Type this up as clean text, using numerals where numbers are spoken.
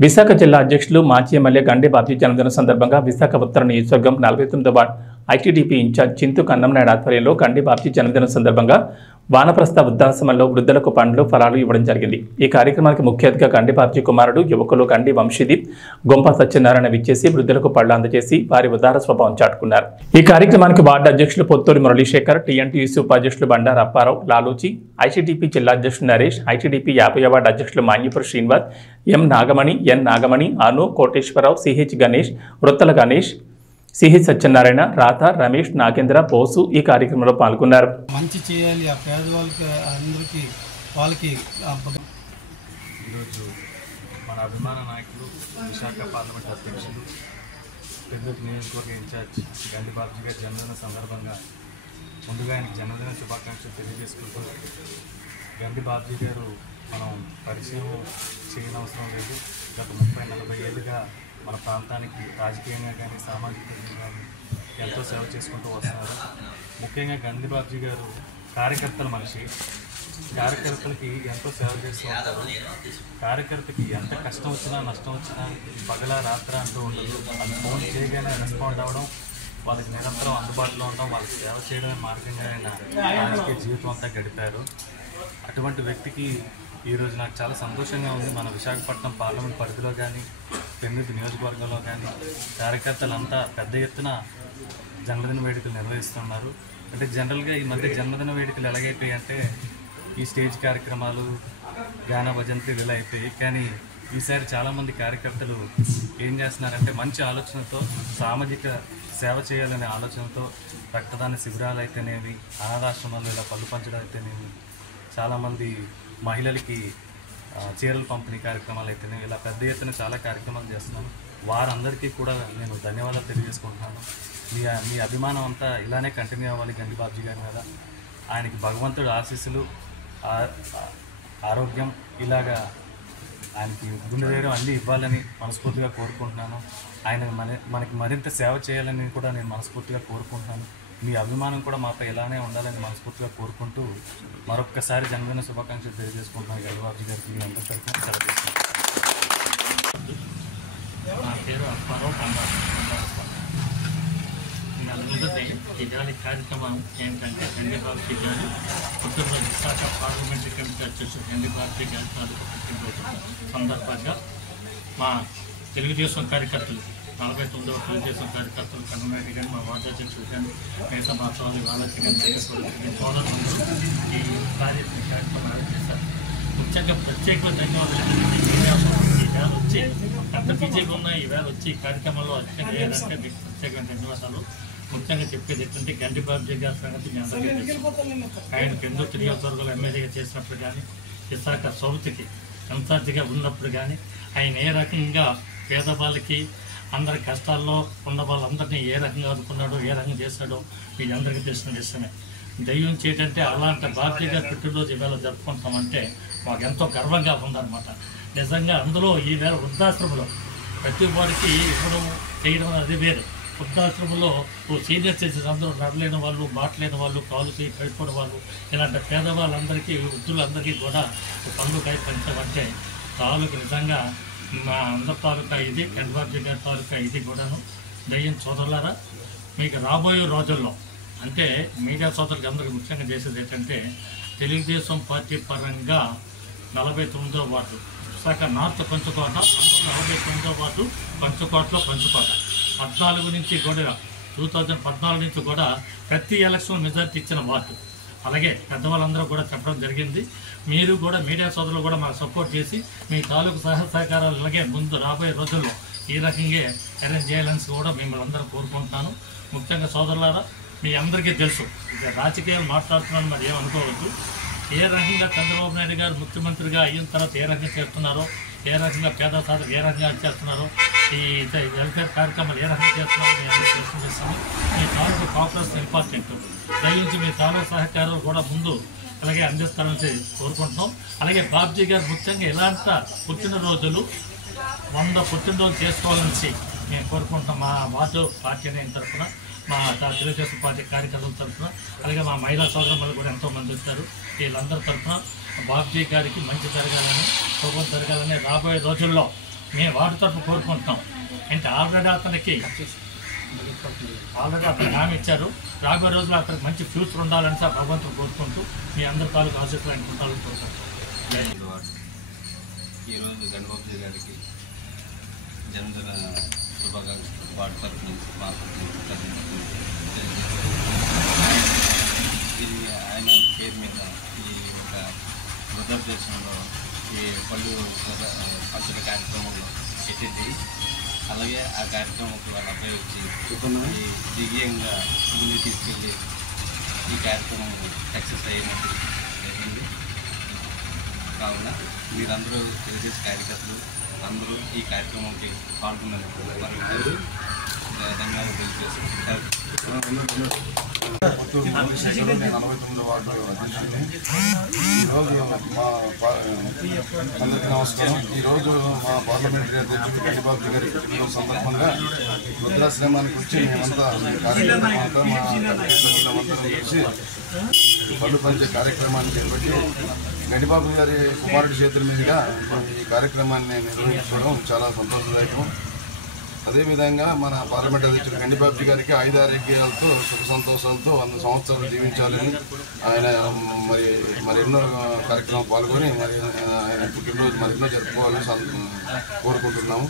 విశాఖ జిల్లా అధ్యక్షులు మాజీ ఎమ్మెల్యే గండి బాబ్జీ జన్మదిన సందర్భంగా విశాఖ ఉత్తర నియోజకవర్గం 49వ వార్డు ఐటీడీపీ ఇన్ఛార్జ్ చింతు కన్నంనాయుడు ఆధ్వర్యంలో గండి బాబ్జీ జన్మదిన సందర్భంగా వానప్రస్థ వృద్ధాశ్రమంలో వృద్ధులకు పండ్లు ఫలాలు ఇవ్వడం జరిగింది। ఈ కార్యక్రమానికి ముఖ్య అతిథిగా గండి బాబ్జీ కుమారుడు యువకులు గండి వంశీదీప్ గొంప సత్యనారాయణ విచ్చేసి వృద్ధులకు పళ్లు అందజేసి వారి ఉదార స్వభావం చాటుకున్నారు। ఈ కార్యక్రమానికి వార్డు అధ్యక్షులు పొత్తూరి మురళీశేఖర్, టీఎన్టీయూసీ ఉపాధ్యక్షులు బండారు అప్పారావు, లాలూచి, ఐటీడీపీ జిల్లా అధ్యక్షులు నరేష్, ఐటీడీపీ 50వ వార్డు అధ్యక్షులు మాన్యపురి శ్రీనివాస్, ఎం నాగమణి, ఎన్ నాగమణి, అను, కోటేశ్వరరావు, సిహెచ్ గణేష్, వృత్తల గణేష్, సిహెచ్ సత్యనారాయణ, రాధ, రమేష్, నాగేంద్ర, బోసు ఈ కార్యక్రమంలో పాల్గొన్నారు। మంచి చేయాలి ఆ పేదవాళ్ళకి అందరికీ వాళ్ళకి ఈరోజు మన అభిమాన నాయకులు విశాఖ పార్లమెంట్ అధ్యక్షులు పెద్దపల్లి నియోజకవర్గ ఇన్ఛార్జ్ గండి బాబ్జీ గారి జన్మదిన సందర్భంగా ముందుగా ఆయనకి జన్మదిన శుభాకాంక్షలు తెలియజేసుకుంటూ గండి బాబ్జీ గారు మనం పరిచయం చేయనవసరం లేదు। గత 30-40 ఏళ్ళుగా మన ప్రాంతానికి రాజకీయంగా కానీ సామాజికంగా కానీ ఎంతో సేవ చేసుకుంటూ వస్తున్నారు। ముఖ్యంగా గండి బాబ్జీ గారు కార్యకర్తల మనిషి, కార్యకర్తలకి ఎంతో సేవ చేస్తూ ఉంటారు। కార్యకర్తకి ఎంత కష్టం వచ్చినా నష్టం వచ్చినా పగల రాత్ర అంటూ ఉండదు, అది ఫోన్ చేయగానే రెస్పాండ్ అవ్వడం, వాళ్ళకి నిరంతరం అందుబాటులో ఉండడం, వాళ్ళకి సేవ చేయడమే మార్గంగా ఆయన రాజకీయ జీవితం అంతా గడిపారు। అటువంటి వ్యక్తికి ఈరోజు నాకు చాలా సంతోషంగా ఉంది। మన విశాఖపట్నం పార్లమెంట్ పరిధిలో కానీ పెన్నూరు నియోజకవర్గంలో కానీ కార్యకర్తలంతా పెద్ద ఎత్తున జన్మదిన వేడుకలు నిర్వహిస్తున్నారు। అంటే జనరల్గా ఈ మధ్య జన్మదిన వేడుకలు ఎలాగైపోయాయంటే ఈ స్టేజ్ కార్యక్రమాలు, గాన భజంత్రీలు ఇలా అయిపోయాయి। కానీ ఈసారి చాలామంది కార్యకర్తలు ఏం చేస్తున్నారంటే మంచి ఆలోచనతో సామాజిక సేవ చేయాలనే ఆలోచనతో రక్తదాన శిబిరాలు అయితేనేమి, అనాథాశ్రమాలు ఇలా పళ్ళు పంచడం అయితేనేమి, చాలామంది మహిళలకి చీరల పంపిణీ కార్యక్రమాలు అయితేనేమి ఇలా పెద్ద ఎత్తున చాలా కార్యక్రమాలు చేస్తున్నాను। వారందరికీ కూడా నేను ధన్యవాదాలు తెలియజేసుకుంటున్నాను। మీ అభిమానం అంతా ఇలానే కంటిన్యూ అవ్వాలి గండి బాబ్జీ గారి మీద। ఆయనకి భగవంతుడు ఆశీస్సులు, ఆరోగ్యం ఇలాగా ఆయనకి గుండె ధైర్యం అన్నీ ఇవ్వాలని మనస్ఫూర్తిగా కోరుకుంటున్నాను। ఆయన మనకి మరింత సేవ చేయాలని కూడా నేను మనస్ఫూర్తిగా కోరుకుంటున్నాను। మీ అభిమానం కూడా మాపై ఇలానే ఉండాలని మనస్ఫూర్తిగా కోరుకుంటూ మరొక్కసారి జన్మదిన శుభాకాంక్షలు తెలియజేసుకుంటున్నాను గండి బాబ్జీ గారికి। మీ అందరి తరఫున సెలవు తీసుకుంటాను। నా పేరు అప్పారావు, ఇవాళ కార్యక్రమం ఏంటంటే గండి బాబ్జీ గారు పుట్టినరోజు విశాఖ పార్లమెంటరీ కమిటీ అధ్యక్షుడు గండి బాబ్జీ గారి పుట్టినరోజు సందర్భంగా మా తెలుగుదేశం కార్యకర్తలు 49వ తెలుగుదేశం కార్యకర్తలు కన్ననాయుడు కానీ, మా వార్డు అధ్యక్షుడు కానీ, మేసా మాత్రాలు వాళ్ళకి కానీ సోదరులు ఈ కార్యక్రమం చేశారు। ముఖ్యంగా ప్రత్యేక ధన్యవాదాలు ఈవేళ వచ్చి ఎంత బిజీగా ఉన్న ఈవేళ వచ్చి ఈ కార్యక్రమంలో అత్యంత ఏదంటే మీకు ప్రత్యేక ధన్యవాదాలు। ముఖ్యంగా చెప్పేది ఏంటంటే గండి బాబ్జీ గారి సంగతి మీ అందరికీ తెలుసు। ఆయన పెందుర్తి నియోజకవర్గంలో ఎమ్మెల్యేగా చేసినప్పుడు కానీ, విశాఖ సౌత్కి ఇన్ఛార్జిగా ఉన్నప్పుడు కానీ ఆయన ఏ రకంగా పేదవాళ్ళకి అందరి కష్టాల్లో ఉన్న వాళ్ళందరినీ ఏ రకంగా ఆదుకున్నాడో, ఏ రకంగా చేశాడో మీ అందరికీ తెలిసిన విషయమే। దయ్యం చేయటంటే అలాంటి బాబ్జీ గారి పుట్టినరోజు ఈవేళ జరుపుకుంటామంటే మాకు ఎంతో గర్వంగా ఉందన్నమాట। నిజంగా అందులో ఈవేళ వృద్ధాశ్రమంలో ప్రతి వారికి ఇవ్వడం చేయడం అది వేరు। వృద్ధాశ్రమంలో సీనియర్ సిటిజన్స్ అందరూ నడలేని వాళ్ళు, మాట్లాడిన వాళ్ళు, కాలు చేయి పడిపోయిన వాళ్ళు, ఇలాంటి పేదవాళ్ళందరికీ వృద్ధులందరికీ కూడా పనులు కై పెంచమంటే తాలూకు నిజంగా మా అందరి తాలూకా ఇది గండి బాబ్జీ గారి తాలూకా ఇది కూడాను। దయ్యం సోదరులారా, మీకు రాబోయే రోజుల్లో అంటే మీడియా సోదరులకు అందరికీ ముఖ్యంగా చేసేది ఏంటంటే తెలుగుదేశం పార్టీ పరంగా 49వ వార్డు విశాఖ నార్త్ పంచకోట, 49వ వార్డు పంచకోటలో పంచకోట 14 నుంచి కూడా 2014 నుంచి కూడా ప్రతి ఎలక్షన్ మెజార్టీ ఇచ్చిన వార్డు। అలాగే పెద్దవాళ్ళందరూ కూడా చెప్పడం జరిగింది। మీరు కూడా మీడియా సోదరులు కూడా మాకు సపోర్ట్ చేసి మీ తాలూకు సహకారాలు ఇలాగే ముందు రాబోయే రోజుల్లో ఈ రకంగా అరేంజ్ చేయాలని కూడా మిమ్మల్ని అందరూ కోరుకుంటున్నాను। ముఖ్యంగా సోదరులారా, మీ అందరికీ తెలుసు ఇక రాజకీయాలు మాట్లాడుతున్నాను, మరి ఏమనుకోవద్దు। ఏ రకంగా చంద్రబాబు నాయుడు గారు ముఖ్యమంత్రిగా అయిన తర్వాత ఏ రకంగా చేస్తున్నారో, ఏ రకంగా పేద సాధకు ఏ రకంగా చేస్తున్నారో, ఈ వెల్ఫేర్ కార్యక్రమాలు ఏ రకంగా చేస్తున్నారో మీ అందరికీ తెలియజేస్తాను। మీ తాలూకు కోఆపరేషన్ ఇంపార్టెంట్, దయచేసి మీ తాలూకు సహకారాలు కూడా ముందు అలాగే అందిస్తారని కోరుకుంటున్నాం। అలాగే బాబ్జీ గారు ముఖ్యంగా ఇలాంటి పుట్టినరోజులు 100 పుట్టినరోజు చేసుకోవాలని మేము కోరుకుంటున్నాం। మా వార్డు పార్టీ తరఫున, మా తెలుగుదేశం పార్టీ కార్యకర్తల తరఫున, అలాగే మా మహిళా సోదరులు కూడా ఎంతోమంది వచ్చారు, వీళ్ళందరి తరఫున బాబ్జీ గారికి మంచి జరగాలని, శుభం జరగాలని, రాబోయే రోజుల్లో మేము వార్డు తరఫు కోరుకుంటున్నాం. అంటే ఆల్రెడీ అతను హామీ ఇచ్చారు. రాబోయే రోజుల్లో అతనికి మంచి ఫ్యూచర్ ఉండాలని సార్ భగవంతుడు కోరుకుంటూ మీ అందరి తాలూకు ఆశీస్సులు ఉండాలని కోరుకుంటున్నాం. ఈరోజు గణబాబు గారికి జన్మదిన శుభాకాంక్షలు వార్డు తరఫు నుంచి ఇది ఆయన పేరు మీద ఈ ఒక వృద్ధాప్యలో ఈ పళ్ళు పంచడ కార్యక్రమంలో పెట్టింది. అలాగే ఆ కార్యక్రమం వాళ్ళ అబ్బాయి వచ్చి దివ్యంగా ముందుకు తీసుకెళ్ళి ఈ కార్యక్రమం సక్సెస్ అయినట్టు జరిగింది. కావున మీరందరూ తెలుగుదేశం కార్యకర్తలు అందరూ ఈ కార్యక్రమంకి పాల్గొన్నందుకు వారికి ధన్యవాదాలు తెలియజేస్తున్నాను. పుత్తూరు మండలం 49వ వార్డు అధ్యక్షుడిని. ఈరోజు మా అందరికీ నమస్కారం. ఈరోజు మా పార్లమెంటరీ అధ్యక్షుడు గండిబాబు గారి పుట్టినరోజు సందర్భంగా వృద్ధాశ్రమానికి వచ్చి మేమంతా కార్యక్రమంతో మా సభ్యులందరం కలిసి పళ్ళు పంచే కార్యక్రమాన్ని చేపట్టి గండిబాబు గారి కుమారుడి చేతుల మీదుగా ఈ కార్యక్రమాన్ని నిర్వహించడం చాలా సంతోషదాయకం. అదేవిధంగా మన పార్లమెంట్ అధ్యక్షుడు గండిబాబు గారికి ఆయుధారోగ్యాలతో సుఖ సంతోషాలతో 100 సంవత్సరాలు జీవించాలని ఆయన మరెన్నో కార్యక్రమాలు పాల్గొని ఆయన పుట్టినరోజు మరెన్నో జరుపుకోవాలని కోరుకుంటున్నాము.